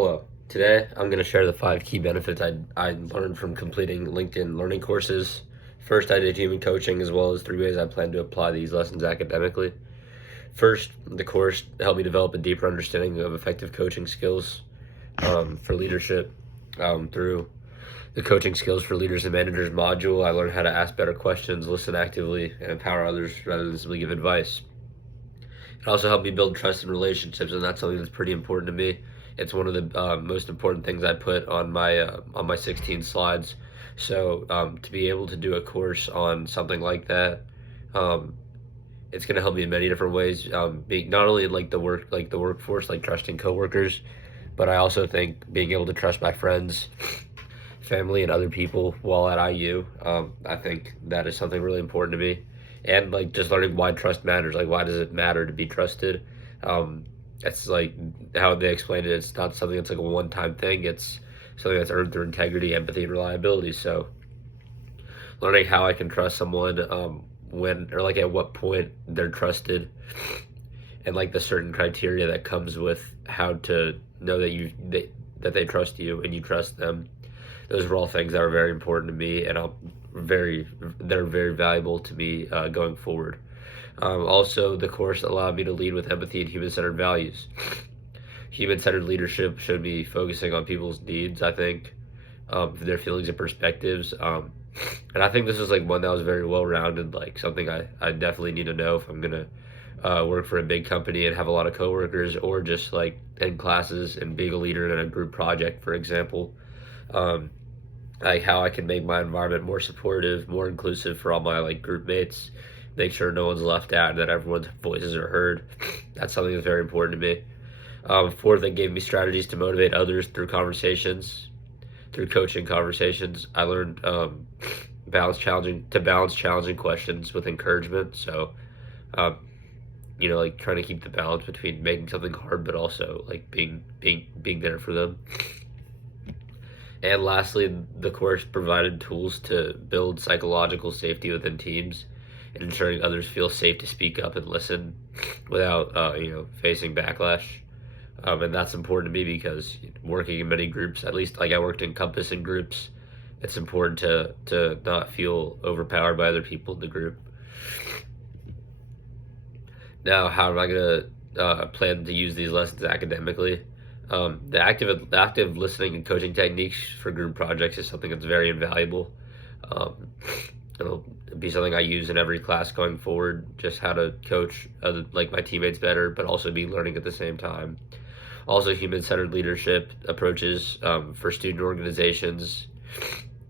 Hello. Today, I'm going to share the 5 key benefits I learned from completing LinkedIn learning courses. First, I did human coaching, as well as 3 ways I plan to apply these lessons academically. First, the course helped me develop a deeper understanding of effective coaching skills for leadership. Through the coaching skills for leaders and managers module, I learned how to ask better questions, listen actively, and empower others rather than simply give advice. It also helped me build trust in relationships, and that's something that's pretty important to me. It's one of the most important things I put on my 16 slides. So to be able to do a course on something like that, um, it's going to help me in many different ways. Being not only like the workforce, like trusting coworkers, but I also think being able to trust my friends, family, and other people while at IU. I think that is something really important to me, and like just learning why trust matters. Like, why does it matter to be trusted? It's like how they explained it. It's not something that's like a one-time thing. It's something that's earned through integrity, empathy, and reliability. So, learning how I can trust someone, when or like at what point they're trusted, and like the certain criteria that comes with how to know that they trust you and you trust them. Those are all things that are very important to me, and they're very valuable to me going forward. Also, the course allowed me to lead with empathy and human-centered values. Human-centered leadership showed me focusing on people's needs, I think, their feelings and perspectives. And I think this is like one that was very well-rounded, like something I definitely need to know if I'm gonna work for a big company and have a lot of coworkers, or just like in classes and being a leader in a group project, for example. Um, like how I can make my environment more supportive, more inclusive for all my like group mates, make sure no one's left out and that everyone's voices are heard. That's something that's very important to me. Fourth, they gave me strategies to motivate others through coaching conversations. I learned balance challenging questions with encouragement. So, um, like trying to keep the balance between making something hard, but also like being there for them. And lastly, the course provided tools to build psychological safety within teams and ensuring others feel safe to speak up and listen without, facing backlash. And that's important to me because working in many groups, at least like I worked in Compass in groups, it's important to not feel overpowered by other people in the group. Now, how am I going to plan to use these lessons academically? The active listening and coaching techniques for group projects is something that's very invaluable. Um, it'll be something I use in every class going forward, just how to coach like my teammates better, but also be learning at the same time. Also, human-centered leadership approaches for student organizations,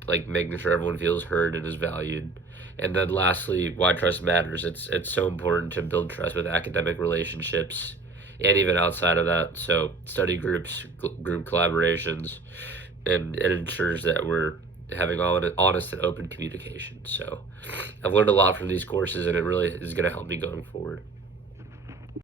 like making sure everyone feels heard and is valued. And then lastly, why trust matters. It's so important to build trust with academic relationships and even outside of that. So study groups, group collaborations, and it ensures that we're having honest and open communication. So I've learned a lot from these courses, and it really is going to help me going forward.